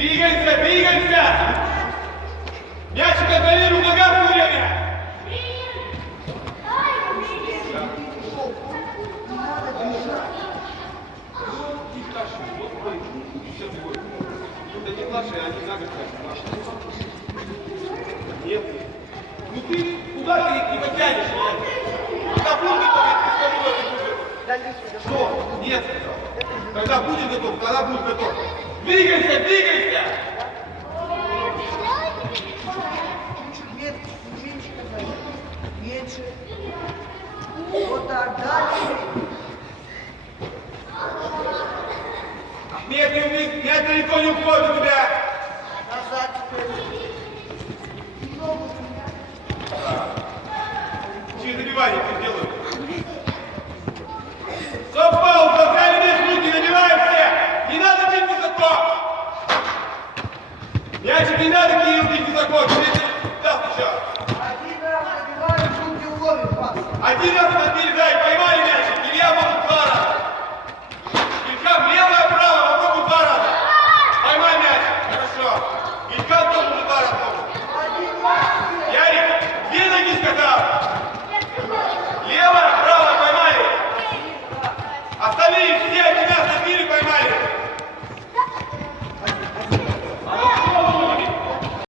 Двигайся, двигайся! Мяч контролируй ногам все время! Это не наши, они на год. Нет. Ну ты куда ты их не потянешь? Когда будет готов, что? Нет. Когда будет готов, когда будет готов. Двигайся, двигайся! Меньше. Вот так, дальше. Мяч далеко не уходит у тебя. Назад теперь. Через добивание ты делаешь. Стоп-пауза, взяли мяч в руки, набиваем все. Не надо бить высоко. Мячик не надо, Кирилл, бить высоко. Да, сначала. Один раз набиваем, руки уловим вас. Один раз набили, да, и поймали мячик. Илья может два раза. Илькам, левое, право, попробуй два раза. Поймай мяч. Хорошо. Илькам тоже уже два раза может. Ярик, две ноги сказал. Левое, право, поймали. Остальные